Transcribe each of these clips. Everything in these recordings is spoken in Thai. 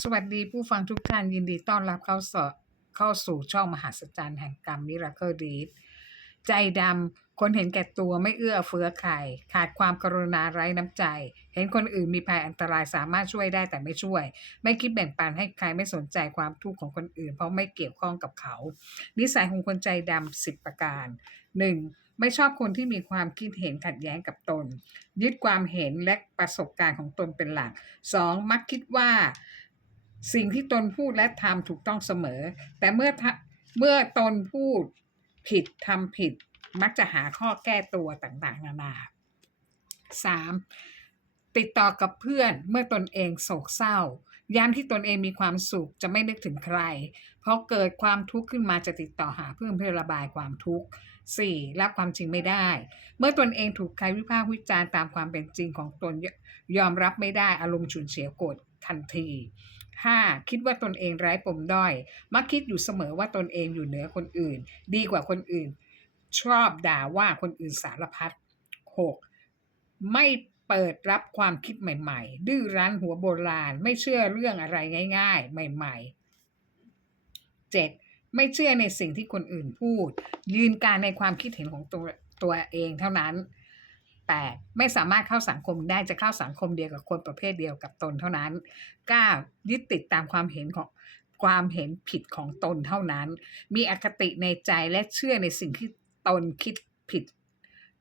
สวัสดีผู้ฟังทุกท่านยินดีต้อนรับเข้าสู่ช่องมหัศจรรย์แห่งกรรม Miracle Deed ใจดำคนเห็นแก่ตัวไม่เอื้อเฟื้อใครขาดความกรุณาไร้น้ำใจ เห็นคนอื่นมีภัยอันตรายสามารถช่วยได้แต่ไม่ช่วย ไม่คิดแบ่งปันให้ใครไม่สนใจความทุกข์ของคนอื่นเพราะไม่เกี่ยวข้องกับเขา นิสัยของคนใจดำ10ประการ 1. ไม่ชอบคนที่มีความคิดเห็นขัดแย้งกับตน ยึดความเห็นและประสบการณ์ของตนเป็นหลัก 2. มักคิดว่าสิ่งที่ตนพูดและทำถูกต้องเสมอ แต่เมื่อตนพูดผิดทำผิดมักจะหาข้อแก้ตัวต่างๆนานา 3. ติดต่อกับเพื่อนเมื่อตนเองโศกเศร้ายามที่ตนเองมีความสุขจะไม่นึกถึงใครเพราะเกิดความทุกข์ขึ้นมาจะติดต่อหาเพื่อนเพื่อระบายความทุกข์ 4. รับความจริงไม่ได้ เมื่อตนเองถูกใครวิพากษ์วิจารณ์ตามความเป็นจริงของตนยอมรับไม่ได้อารมณ์ฉุนเฉียวโกรธทันที 5. คิดว่าตนเองไร้ปมด้อยมักคิดอยู่เสมอว่าตนเองอยู่เหนือคนอื่นดีกว่าคนอื่นชอบด่าว่าคนอื่นสารพัด 6. ไม่เปิดรับความคิดใหม่ๆดื้อรั้นหัวโบราณไม่เชื่อเรื่องอะไรง่ายๆใหม่ๆ 7. ไม่เชื่อในสิ่งที่คนอื่นพูดยืนการในความคิดเห็นของตัวเองเท่านั้น 8. ไม่สามารถเข้าสังคมได้จะเข้าสังคมเดียวกับคนประเภทเดียวกับตนเท่านั้น 9. ยึดติดตามความเห็นผิดของตนเท่านั้น มีอคติในใจและเชื่อในสิ่งที่ตนคิดผิด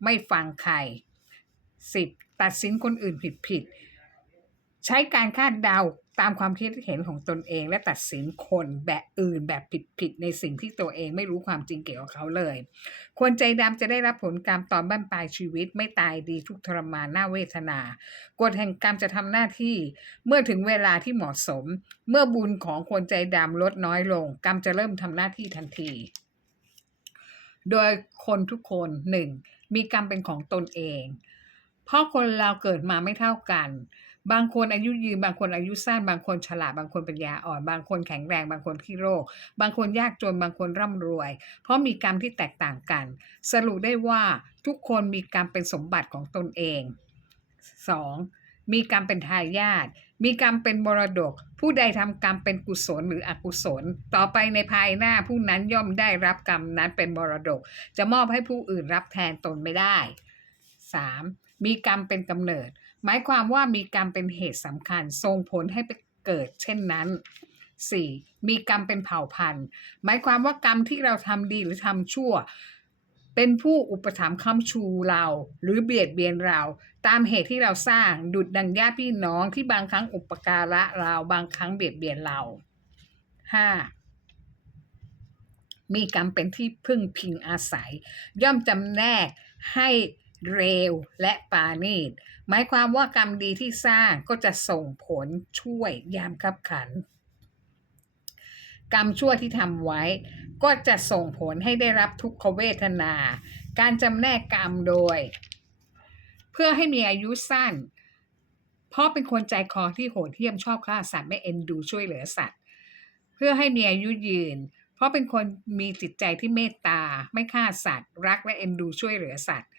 ไม่ฟังใคร 10. ตัดสินคนอื่นผิดใช้การคาดเดาตามความคิดเห็นของตนเองและตัดสินคนแบบอื่นแบบผิดในสิ่งที่ตัวเองไม่รู้ความจริงเกี่ยวกับเขาเลยคนใจดำจะได้รับผลกรรมตอนบั้นปลายชีวิตไม่ตายดีทุกทรมานน่าเวทนากฎแห่งกรรมจะทำหน้าที่เมื่อถึงเวลาที่เหมาะสมเมื่อบุญของคนใจดำลดน้อยลงกรรมจะเริ่มทำหน้าที่ทันทีโดยคนทุกคน1. มีกรรมเป็นของตนเองเพราะคนเราเกิดมาไม่เท่ากันบางคนอายุยืนบางคนอายุสั้นบางคนฉลาดบางคนปัญญาอ่อนบางคนแข็งแรงบางคนขี้โรคบางคนยากจนบางคนร่ำรวยเพราะมีกรรมที่แตกต่างกันสรุปได้ว่าทุกคนมีกรรมเป็นสมบัติของตนเอง 2. มีกรรมเป็นทายาทมีกรรมเป็นมรดกผู้ใดทำกรรมเป็นกุศลหรืออกุศลต่อไปในภายหน้าผู้นั้นย่อมได้รับกรรมนั้นเป็นมรดกจะมอบให้ผู้อื่นรับแทนตนไม่ได้ 3. มีกรรมเป็นกำเนิดหมายความว่ามีกรรมเป็นเหตุสำคัญส่งผลให้ไปเกิดเช่นนั้น 4. มีกรรมเป็นเผ่าพันธุ์หมายความว่ากรรมที่เราทำดีหรือทำชั่วเป็นผู้อุปถัมภ์ค้ำชูเราหรือเบียดเบียนเราตามเหตุที่เราสร้างดุจดังญาติพี่น้องที่บางครั้งอุปการะเราบางครั้งเบียดเบียนเรา 5. มีกรรมเป็นที่พึ่งพิงอาศัยย่อมจำแนกให้เร็วและปราณีตหมายความว่ากรรมดีที่สร้างก็จะส่งผลช่วยยามคับขันกรรมชั่วที่ทำไว้ก็จะส่งผลให้ได้รับทุกขเวทนาการจำแนกกรรมโดยเพื่อให้มีอายุสั้นเพราะเป็นคนใจคอที่โหดเหี้ยมชอบฆ่าสัตว์ไม่เอ็นดูช่วยเหลือสัตว์เพื่อให้มีอายุยืนเพราะเป็นคนมีจิตใจที่เมตตาไม่ฆ่าสัตว์รักและเอ็นดูช่วยเหลือสัตว์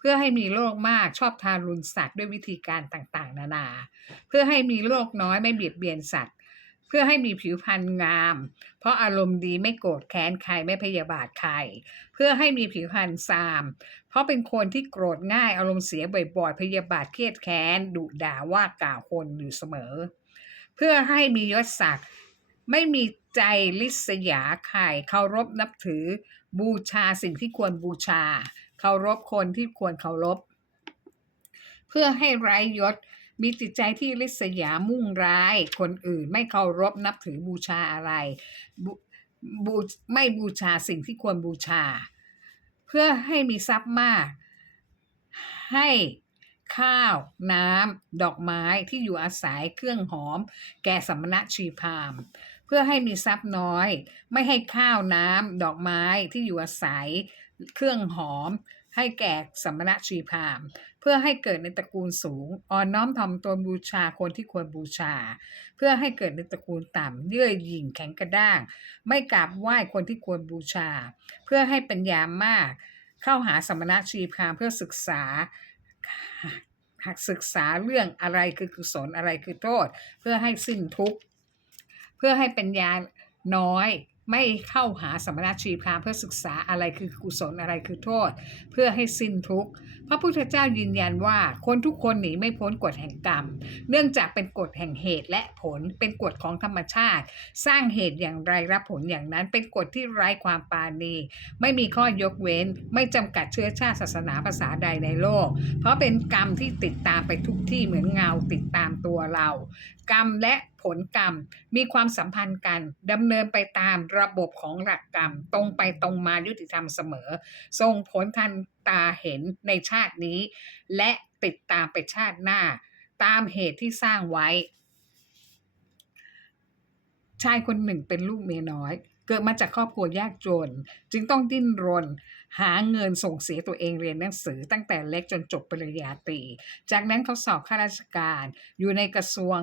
เพื่อให้มีโรคมากชอบทารุณสัตว์ด้วยวิธีการต่างๆนานาเพื่อให้มีโรคน้อยไม่เบียดเบียนสัตว์เพื่อให้มีผิวพรรณงามเพราะอารมณ์ดีไม่โกรธแค้นใครไม่พยาบาทใครเพื่อให้มีผิวพรรณซามเพราะเป็นคนที่โกรธง่ายอารมณ์เสียบ่อยๆพยาบาทเครียดแค้นดุด่าว่ากล่าวคนอยู่เสมอเพื่อให้มียศศักดิ์ไม่มีใจลิษยาใครเคารพนับถือบูชาสิ่งที่ควรบูชาเคารพคนที่ควรเคารพเพื่อให้ไร้ยศมีจิตใจที่ริษยามุ่งร้ายคนอื่นไม่เคารพนับถือบูชาอะไรบูไม่บูชาสิ่งที่ควรบูชาเพื่อให้มีทรัพย์มากให้ข้าวน้ำดอกไม้ที่อยู่อาศัยเครื่องหอมแก่สมณะชีพราหมณ์เพื่อให้มีทรัพย์น้อยไม่ให้ข้าวน้ำดอกไม้ที่อยู่อาศัยเครื่องหอมให้แก่สมณะชีพราหมณ์เพื่อให้เกิดในตระกูลสูงอ่อนน้อมถ่อมตนบูชาคนที่ควรบูชาเพื่อให้เกิดในตระกูลต่ำเยื่อหยิ่งแข็งกระด้างไม่กราบไหว้คนที่ควรบูชาเพื่อให้ปัญญามากเข้าหาสมณะชีพราหมณ์เพื่อศึกษาหากศึกษาเรื่องอะไรคือกุศลอะไรคือโทษเพื่อให้สิ้นทุกข์ เพื่อให้ปัญญาน้อยไม่เข้าหาสมณชีพราหมณ์เพื่อศึกษาอะไรคือกุศลอะไรคือโทษเพื่อให้สิ้นทุกข์พระพุทธเจ้ายืนยันว่าคนทุกคนหนีไม่พ้นกฎแห่งกรรมเนื่องจากเป็นกฎแห่งเหตุและผลเป็นกฎของธรรมชาติสร้างเหตุอย่างไรรับผลอย่างนั้นเป็นกฎที่ไร้ความปราณีไม่มีข้อยกเว้นไม่จำกัดเชื้อชาติศาสนาภาษาใดในโลกเพราะเป็นกรรมที่ติดตามไปทุกที่เหมือนเงาติดตามตัวเรากรรมและผลกรรมมีความสัมพันธ์กันดำเนินไปตามระบบของหลักกรรมตรงไปตรงมายุติธรรมเสมอส่งผลทันตาเห็นในชาตินี้และติดตามไปชาติหน้าตามเหตุที่สร้างไว้ชายคนหนึ่งเป็นลูกเมียน้อยเกิดมาจากครอบครัวยากจนจึงต้องดิ้นรนหาเงินส่งเสียตัวเองเรียนหนังสือตั้งแต่เล็กจนจบปริญญาตรีจากนั้นเขาสอบข้าราชการอยู่ในกระทรวง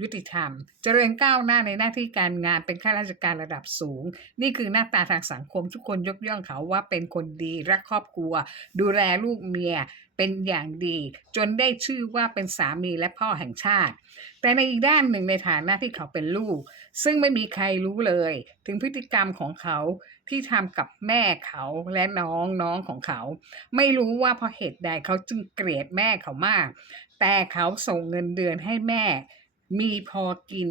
ยุติธรรมเจริญก้าวหน้าในหน้าที่การงานเป็นข้าราชการระดับสูงนี่คือหน้าตาทางสังคมทุกคนยกย่องเขาว่าเป็นคนดีรักครอบครัวดูแลลูกเมียเป็นอย่างดีจนได้ชื่อว่าเป็นสามีและพ่อแห่งชาติแต่ในอีกด้านหนึ่งในฐานะที่เขาเป็นลูกซึ่งไม่มีใครรู้เลยถึงพฤติกรรมของเขาที่ทำกับแม่เขาและน้องของเขาไม่รู้ว่าเพราะเหตุใดเขาจึงเกลียดแม่เขามากแต่เขาส่งเงินเดือนให้แม่มีพอกิน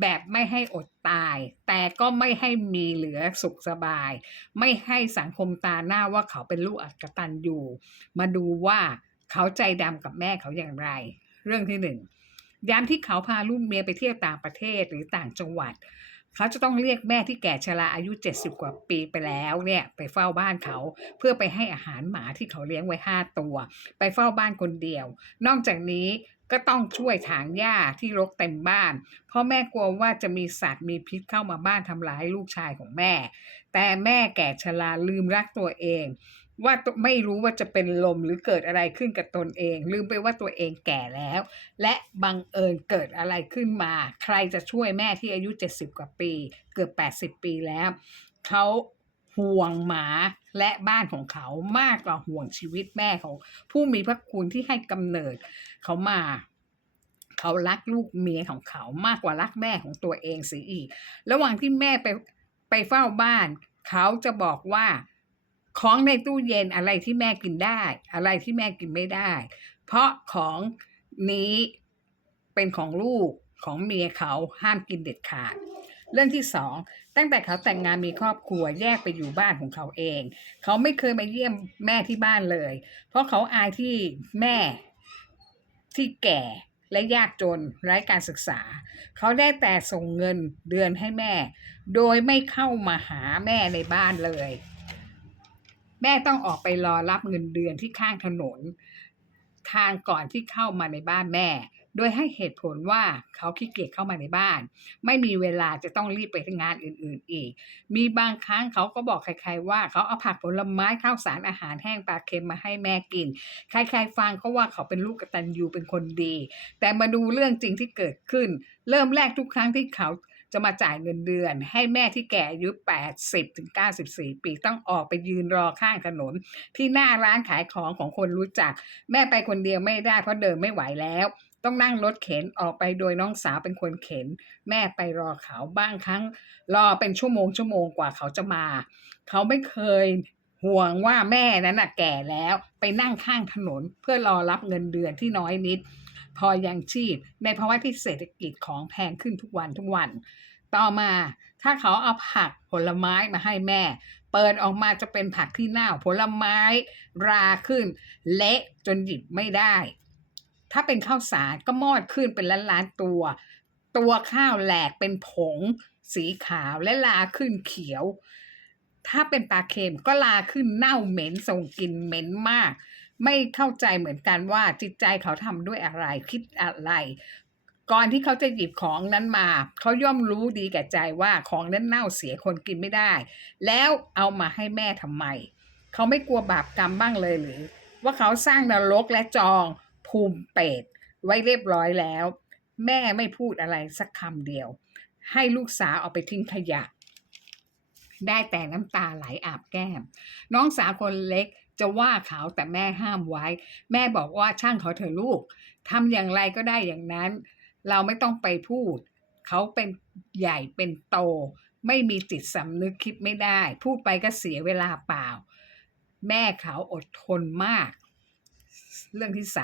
แบบไม่ให้อดตายแต่ก็ไม่ให้มีเหลือสุขสบายไม่ให้สังคมตาหน้าว่าเขาเป็นลูกอกตัญญูมาดูว่าเขาใจดำกับแม่เขาอย่างไรเรื่องที่หนึ่งยามที่เขาพาลูกเมียไปเที่ยวต่างประเทศหรือต่างจังหวัดเขาจะต้องเรียกแม่ที่แก่ชราอายุ70กว่าปีไปแล้วเนี่ยไปเฝ้าบ้านเขาเพื่อไปให้อาหารหมาที่เขาเลี้ยงไว้5ตัวไปเฝ้าบ้านคนเดียวนอกจากนี้ก็ต้องช่วยถางหญ้าที่รกเต็มบ้านเพราะแม่กลัวว่าจะมีสัตว์มีพิษเข้ามาบ้านทำร้ายลูกชายของแม่แต่แม่แก่ชราลืมรักตัวเองว่าไม่รู้ว่าจะเป็นลมหรือเกิดอะไรขึ้นกับตนเองลืมไปว่าตัวเองแก่แล้วและบังเอิญเกิดอะไรขึ้นมาใครจะช่วยแม่ที่อายุ70กว่าปีเกือบ80ปีแล้วเขาห่วงหมาและบ้านของเขามากกว่าห่วงชีวิตแม่ของผู้มีพระคุณที่ให้กำเนิดเขามาเขารักลูกเมียของเขามากกว่ารักแม่ของตัวเองเสียอีกระหว่างที่แม่ไปเฝ้าบ้านเขาจะบอกว่าของในตู้เย็นอะไรที่แม่กินได้อะไรที่แม่กินไม่ได้เพราะของนี้เป็นของลูกของเมียเขาห้ามกินเด็ดขาดเรื่องที่สองตั้งแต่เขาแต่งงานมีครอบครัวแยกไปอยู่บ้านของเขาเองเขาไม่เคยมาเยี่ยมแม่ที่บ้านเลยเพราะเขาอายที่แม่ที่แก่และยากจนไร้การศึกษาเขาได้แต่ส่งเงินเดือนให้แม่โดยไม่เข้ามาหาแม่ในบ้านเลยแม่ต้องออกไปรอรับเงินเดือนที่ข้างถนนทางก่อนที่เข้ามาในบ้านแม่โดยให้เหตุผลว่าเขาขี้เกียจเข้ามาในบ้านไม่มีเวลาจะต้องรีบไปทำงานอื่นๆอีกมีบางครั้งเขาก็บอกใครๆว่าเขาเอาผักผลไม้ข้าวสารอาหารแห้งปลาเค็มมาให้แม่กินใครๆฟังเขาว่าเขาเป็นลูกกตัญญูเป็นคนดีแต่มาดูเรื่องจริงที่เกิดขึ้นเริ่มแรกทุกครั้งที่เขาจะมาจ่ายเงินเดือนให้แม่ที่แก่อายุ80ถึง94ปีต้องออกไปยืนรอข้างถนนที่หน้าร้านขายของคนรู้จักแม่ไปคนเดียวไม่ได้เพราะเดินไม่ไหวแล้วต้องนั่งรถเข็นออกไปโดยน้องสาวเป็นคนเข็นแม่ไปรอเขาบ้างครั้งรอเป็นชั่วโมงกว่าเขาจะมาเขาไม่เคยห่วงว่าแม่นั้นแก่แล้วไปนั่งข้างถนนเพื่อรอรับเงินเดือนที่น้อยนิดพอยังชีพในภาวะที่เศรษฐกิจของแพงขึ้นทุกวันต่อมาถ้าเขาเอาผักผลไม้มาให้แม่เปิดออกมาจะเป็นผักที่เน่าผลไม้ราขึ้นเละจนหยิบไม่ได้ถ้าเป็นข้าวสารก็มอดขึ้นเป็นล้านๆตัวข้าวแหลกเป็นผงสีขาวและลาขึ้นเขียวถ้าเป็นปลาเค็มก็ลาขึ้นเน่าเหม็นส่งกลิ่นเหม็นมากไม่เข้าใจเหมือนกันว่าจิตใจเขาทำด้วยอะไรคิดอะไรก่อนที่เขาจะหยิบของนั้นมาเขาย่อมรู้ดีแก่ใจว่าของนั้นเน่าเสียคนกินไม่ได้แล้วเอามาให้แม่ทำไมเขาไม่กลัวบาปกรรมบ้างเลยหรือว่าเขาสร้างนรกและจองภูมิเปรตไว้เรียบร้อยแล้วแม่ไม่พูดอะไรสักคำเดียวให้ลูกสาวเอาไปทิ้งขยะได้แต่น้ำตาไหลอาบแก้มน้องสาวคนเล็กจะว่าเขาแต่แม่ห้ามไว้แม่บอกว่าช่างเขาเถอะลูกทำอย่างไรก็ได้อย่างนั้นเราไม่ต้องไปพูด เขาเป็นใหญ่เป็นโตไม่มีจิตสำนึกคิดไม่ได้พูดไปก็เสียเวลาเปล่าแม่เขาอดทนมากเรื่องที่3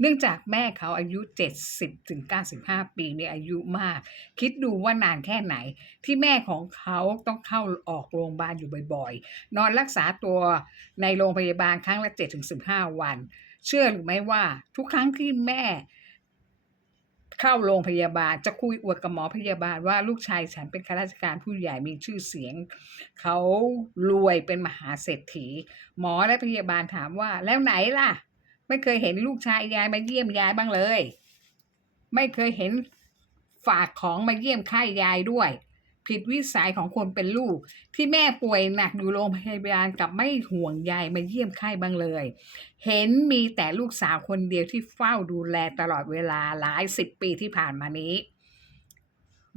เนื่องจากแม่เขาอายุ70 ถึง 95 ปีในอายุมากคิดดูว่านานแค่ไหนที่แม่ของเขาต้องเข้าออกโรงพยาบาลอยู่บ่อยๆนอนรักษาตัวในโรงพยาบาลครั้งละ7 ถึง 15 วันเชื่อหรือไม่ว่าทุกครั้งที่แม่เข้าโรงพยาบาลจะคุยอวดกับหมอพยาบาลว่าลูกชายฉันเป็นข้าราชการผู้ใหญ่มีชื่อเสียงเขารวยเป็นมหาเศรษฐีหมอและพยาบาลถามว่าแล้วไหนล่ะไม่เคยเห็นลูกชายยายมาเยี่ยมยายบ้างเลยไม่เคยเห็นฝากของมาเยี่ยมค่ายยายด้วยผิดวิสัยของคนเป็นลูกที่แม่ป่วยหนักอยู่โรงพยาบาลกับไม่ห่วงยายมาเยี่ยมค่ายบ้างเลยเห็นมีแต่ลูกสาวคนเดียวที่เฝ้าดูแลตลอดเวลาหลาย10 ปีที่ผ่านมานี้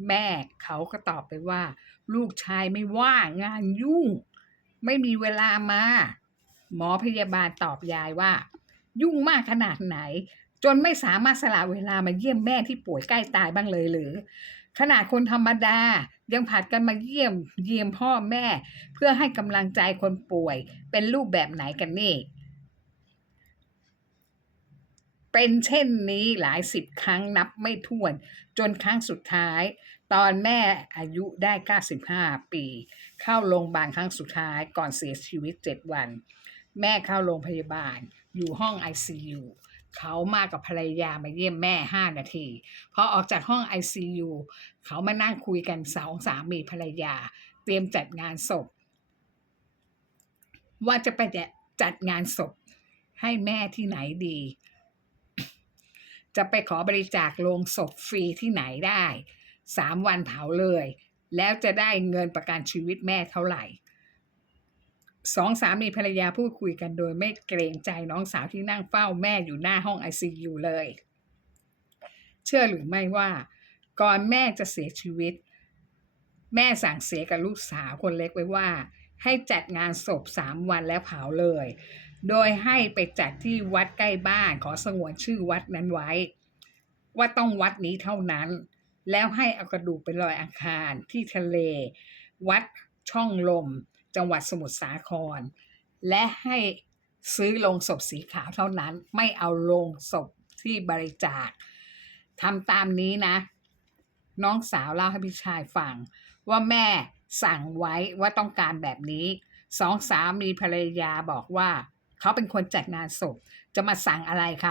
แม่เขาก็ตอบไปว่าลูกชายไม่ว่างงานยุ่งไม่มีเวลามาหมอพยาบาลตอบยายว่ายุ่งมากขนาดไหนจนไม่สามารถสละเวลามาเยี่ยมแม่ที่ป่วยใกล้ตายบ้างเลยหรือขนาดคนธรรมดายังผัดกันมาเยี่ยมพ่อแม่เพื่อให้กำลังใจคนป่วยเป็นรูปแบบไหนกันนี่เป็นเช่นนี้หลาย10 ครั้งนับไม่ถ้วนจนครั้งสุดท้ายตอนแม่อายุได้95 ปีเข้าโรงพยาบาลครั้งสุดท้ายก่อนเสียชีวิต7 วันแม่เข้าโรงพยาบาลอยู่ห้อง ICU เขามากับภรรยามาเยี่ยมแม่5 นาทีพอออกจากห้อง ICU เขามานั่งคุยกัน2 สามีภรรยาเตรียมจัดงานศพว่าจะไปจัดงานศพให้แม่ที่ไหนดีจะไปขอบริจาคโลงศพฟรีที่ไหนได้3 วันเผาเลยแล้วจะได้เงินประกันชีวิตแม่เท่าไหร่2 สามีภรรยาพูดคุยกันโดยไม่เกรงใจน้องสาวที่นั่งเฝ้าแม่อยู่หน้าห้อง ICU เลยเชื่อหรือไม่ว่าก่อนแม่จะเสียชีวิตแม่สั่งเสียกับลูกสาวคนเล็กไว้ว่าให้จัดงานศพ3 วันแล้วเผาเลยโดยให้ไปจัดที่วัดใกล้บ้านขอสงวนชื่อวัดนั้นไว้ว่าต้องวัดนี้เท่านั้นแล้วให้เอากระดูกไปลอยอังคารที่ทะเลวัดช่องลมจังหวัดสมุทรสาครและให้ซื้อโลงศพสีขาวเท่านั้นไม่เอาโลงศพที่บริจาคทำตามนี้นะน้องสาวเล่าให้พี่ชายฟังว่าแม่สั่งไว้ว่าต้องการแบบนี้2 สามีภรรยาบอกว่าเขาเป็นคนจัดงานศพจะมาสั่งอะไรเข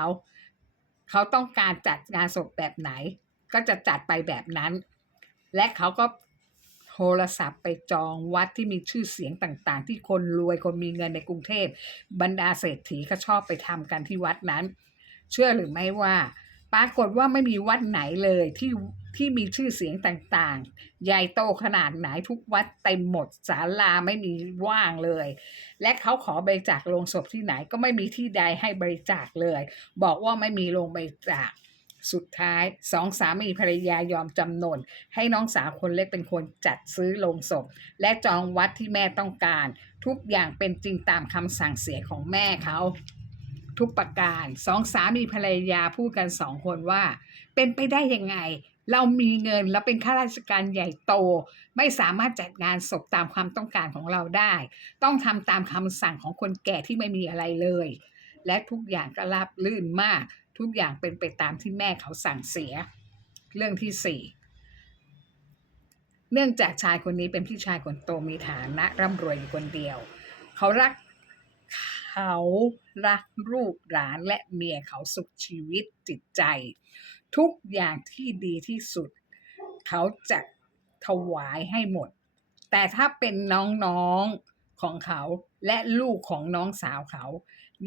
าต้องการจัดงานศพแบบไหนก็จะจัดไปแบบนั้นและเขาก็โทรศัพท์ไปจองวัดที่มีชื่อเสียงต่างๆที่คนรวยคนมีเงินในกรุงเทพบรรดาเศรษฐีเขาชอบไปทำกันที่วัดนั้นเชื่อหรือไม่ว่าปรากฏว่าไม่มีวัดไหนเลยที่มีชื่อเสียงต่างๆใหญ่โตขนาดไหนทุกวัดเต็มหมดศาลาไม่มีว่างเลยและเขาขอบริจาคโลงศพที่ไหนก็ไม่มีที่ใดให้บริจาคเลยบอกว่าไม่มีโรงบริจาคสุดท้าย2 สามีภรรยายอมจำนนให้น้องสาวคนเล็กเป็นคนจัดซื้อโลงศพและจองวัดที่แม่ต้องการทุกอย่างเป็นจริงตามคำสั่งเสียของแม่เขาทุกประการ2 สามีภรรยาพูดกัน2 คนว่าเป็นไปได้ยังไงเรามีเงินแล้วเป็นข้าราชการใหญ่โตไม่สามารถจัดงานศพตามความต้องการของเราได้ต้องทำตามคำสั่งของคนแก่ที่ไม่มีอะไรเลยและทุกอย่างก็ราบรื่นมากทุกอย่างเป็นไปตามที่แม่เขาสั่งเสียเรื่องที่4เนื่องจากชายคนนี้เป็นพี่ชายคนโตมีฐานะร่ำรวยอยู่คนเดียวเขารักลูกหลานและเมียเขาสุขชีวิตจิตใจทุกอย่างที่ดีที่สุดเขาจะถวายให้หมดแต่ถ้าเป็นน้องๆของเขาและลูกของน้องสาวเขา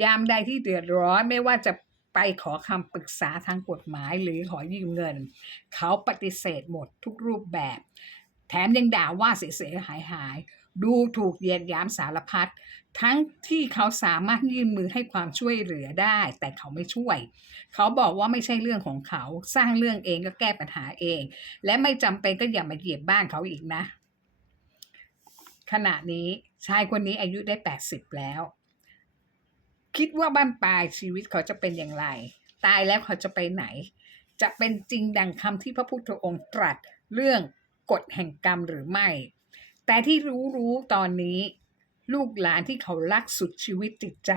ยามใดที่เดือดร้อนไม่ว่าจะไปขอคำปรึกษาทางกฎหมายหรือขอยืมเงินเขาปฏิเสธหมดทุกรูปแบบแถมยังด่าว่าเสียหายดูถูกเหยียดหยามสารพัดทั้งที่เขาสามารถยื่นมือให้ความช่วยเหลือได้แต่เขาไม่ช่วยเขาบอกว่าไม่ใช่เรื่องของเขาสร้างเรื่องเองก็แก้ปัญหาเองและไม่จำเป็นก็อย่ามาเหยียบบ้านเขาอีกนะขณะนี้ชายคนนี้อายุได้80แล้วคิดว่าบ้านปลายชีวิตเขาจะเป็นอย่างไรตายแล้วเขาจะไปไหน จะเป็นจริงดังคำที่พระพุทธองค์ตรัสเรื่องกฎแห่งกรรมหรือไม่แต่ที่รู้ตอนนี้ลูกหลานที่เขารักสุดชีวิตจิตใจ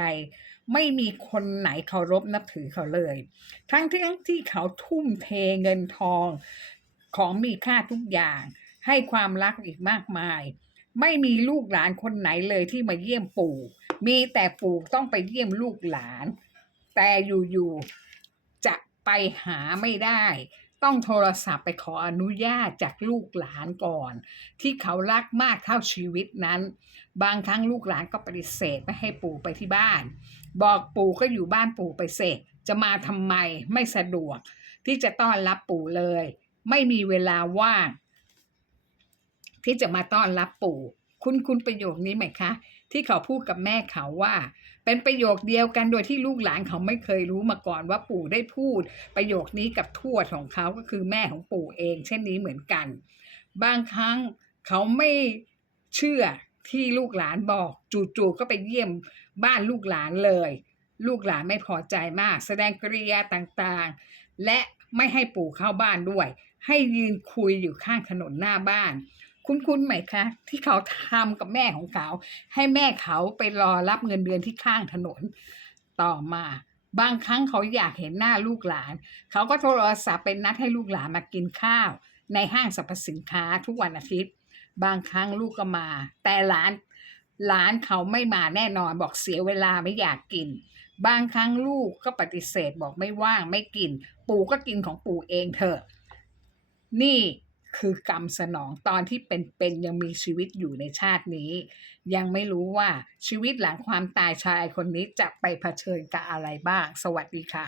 ไม่มีคนไหนเคารพนับถือเขาเลยทั้งที่เขาทุ่มเทเงินทองของมีค่าทุกอย่างให้ความรักอีกมากมายไม่มีลูกหลานคนไหนเลยที่มาเยี่ยมปู่มีแต่ปู่ต้องไปเยี่ยมลูกหลานแต่อยู่ๆจะไปหาไม่ได้ต้องโทรศัพท์ไปขออนุญาตจากลูกหลานก่อนที่เขารักมากเท่าชีวิตนั้นบางครั้งลูกหลานก็ปฏิเสธไม่ให้ปู่ไปที่บ้านบอกปู่ก็อยู่บ้านปู่ไปเสกจะมาทำไมไม่สะดวกที่จะต้อนรับปู่เลยไม่มีเวลาว่างที่จะมาต้อนรับปู่คุณประโยคนี้ไหมคะที่เขาพูดกับแม่เขาว่าเป็นประโยคเดียวกันโดยที่ลูกหลานเขาไม่เคยรู้มาก่อนว่าปู่ได้พูดประโยคนี้กับทวดของเขาก็คือแม่ของปู่เองเช่นนี้เหมือนกันบางครั้งเขาไม่เชื่อที่ลูกหลานบอกจู่ๆก็ไปเยี่ยมบ้านลูกหลานเลยลูกหลานไม่พอใจมากแสดงกริยาต่างๆและไม่ให้ปู่เข้าบ้านด้วยให้ยืนคุยอยู่ข้างถนนหน้าบ้านคุ้นไหมคะที่เขาทำกับแม่ของเขาให้แม่เขาไปรอรับเงินเดือนที่ข้างถนนต่อมาบางครั้งเขาอยากเห็นหน้าลูกหลานเขาก็โทรศัพท์ไปนัดให้ลูกหลานมากินข้าวในห้างสรรพสินค้าทุกวันอาทิตย์บางครั้งลูกก็มาแต่หลานเขาไม่มาแน่นอนบอกเสียเวลาไม่อยากกินบางครั้งลูกก็ปฏิเสธบอกไม่ว่างไม่กินปู่ก็กินของปู่เองเถอะนี่คือกรรมสนองตอนที่เป็นยังมีชีวิตอยู่ในชาตินี้ยังไม่รู้ว่าชีวิตหลังความตายชายคนนี้จะไปเผชิญกับอะไรบ้างสวัสดีค่ะ